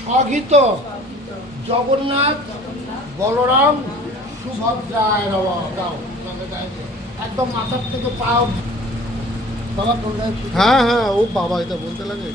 স্বগীত। জগন্নাথ, বলরাম, সুভদ্রায় গায়ে একদম মাথার থেকে পা বাবা হ্যাঁ হ্যাঁ ও বাবা, এটা বলতে লাগে।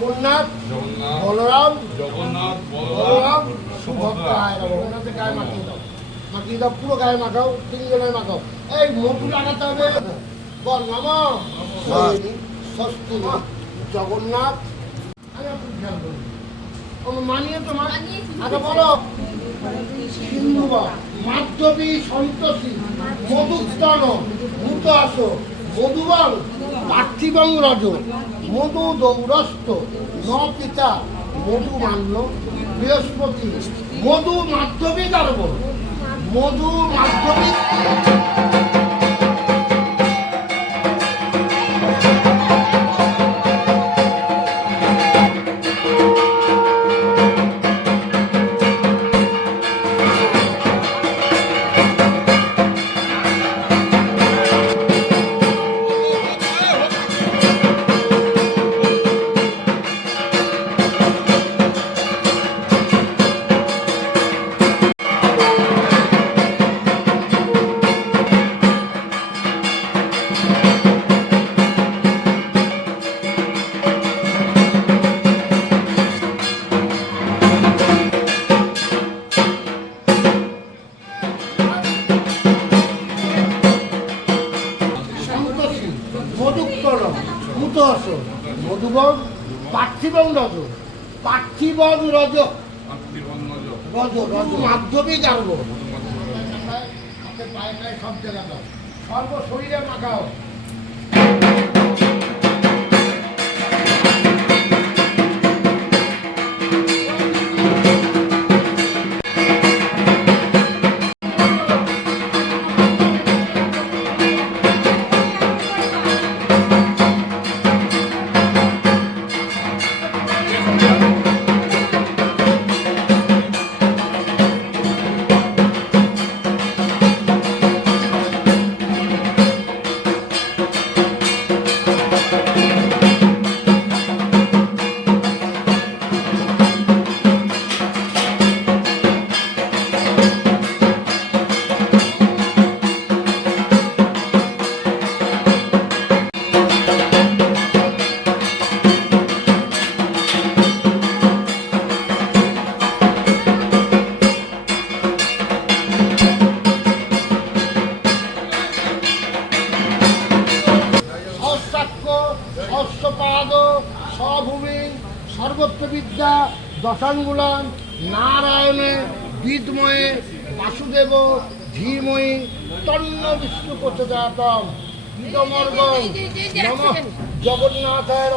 জগন্নাথ জগন্নাথ বলরাম জগন্নাথ বলরাম সুভদ্রা। নমঃ। গায়ে মাখিয়ে দাও। মাখিয়ে দাও পুরো গায়ে মাখাও তিনজনের মাখাও। এই মোটু লাগাতে হবে। বল নম ষষ্ঠী জগন্নাথ। আমি একটু খেয়াল করি ও মানিয়ে তোমার আগে বলো। হিন্দুবা মাধবী সন্তোষী মধুস্তন ভূত আস। মধুবং পার্থিবং রজ, মধু দৌরস্ত ন পিতা মধু মান্য, বৃহস্পতি, মধু মাধ্যমিক আরব মধু মাধ্যমিক। পায়ে সব জায়গা দাও। সর্ব শরীরে মাখাও। বিদময়ে বাসুদেব ধীময়ী তন্ন বিষ্ণু প্রচোদাতম বিদমর্গম নম জগন্নাথায়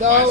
দাও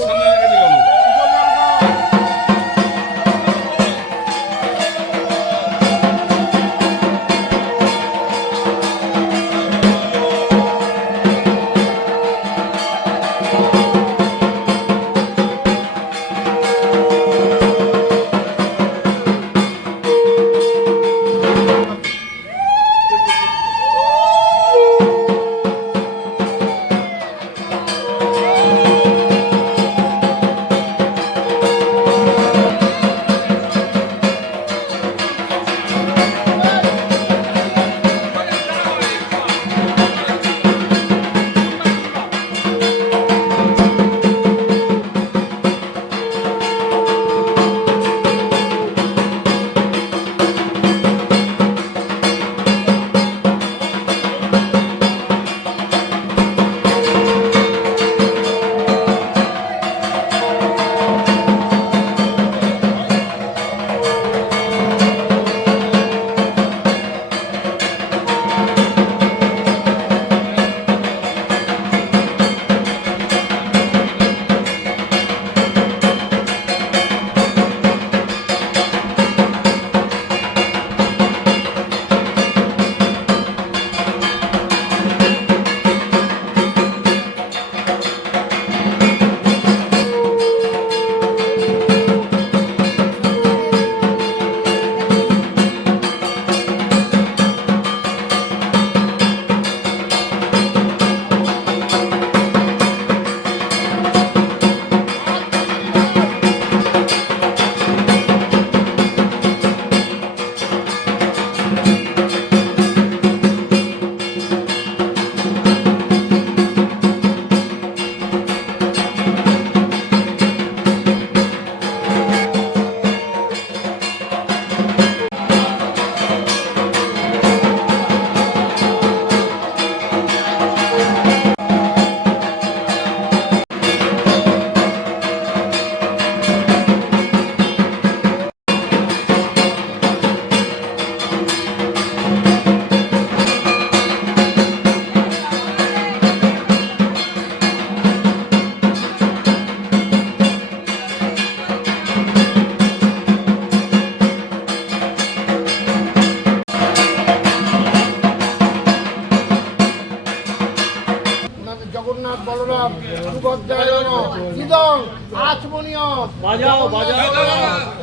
আচমনীয় বাজাও, বাজাও।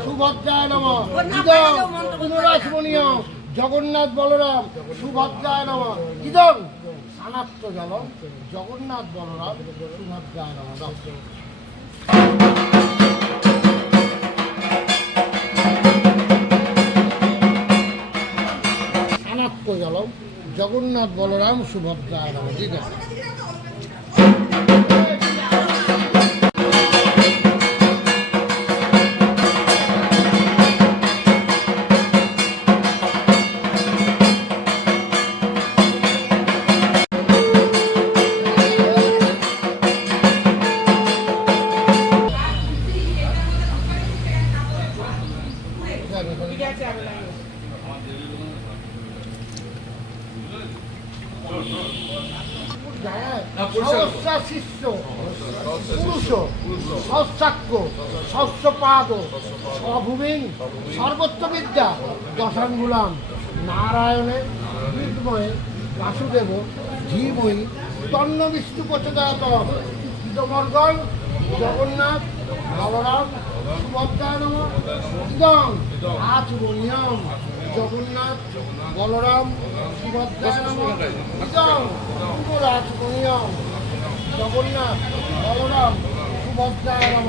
সুভদ্রায় নম। ইদং পুনরাচমনীয় জগন্নাথ বলরাম সুভদ্রায় নম। ইদং সানাত্ম জল জগন্নাথ বলরাম সুভদ্রায় নম। জগন্নাথ বলরাম সুভদ্রায় নম। ঠিক আছে। সস্যপাদ স্বভূমিং সর্বত্র বিদ্যা দশাঙ্গুলাম নারায়ণে বিদ্ময়ে বাসুদেব ধীময়ী তন্ন বিষ্ণু প্রচোদয়াতম ইদমর্গল জগন্নাথ, বলরাম সুভদ্রায় নম, ইদং জগন্নাথ, বলরাম সুভদ্রায় নম জগন্নাথ, বলরাম সুভদ্রায় নম।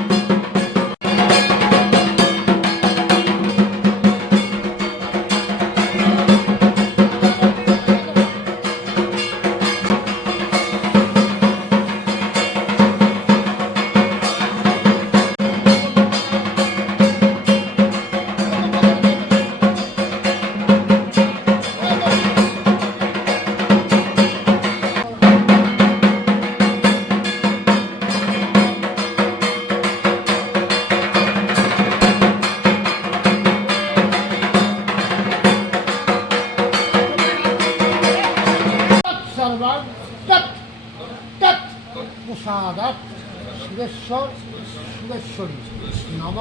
নম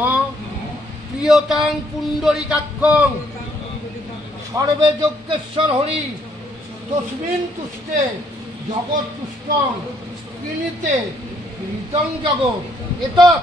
প্রিয়তাং পুণ্ডরিকাক্ষং। সর্বে যজ্ঞেশ্বর হরি তস্মিন তুষ্টে জগৎ তুষ্টং কিনিতে কীর্তন জগৎ। এতৎ।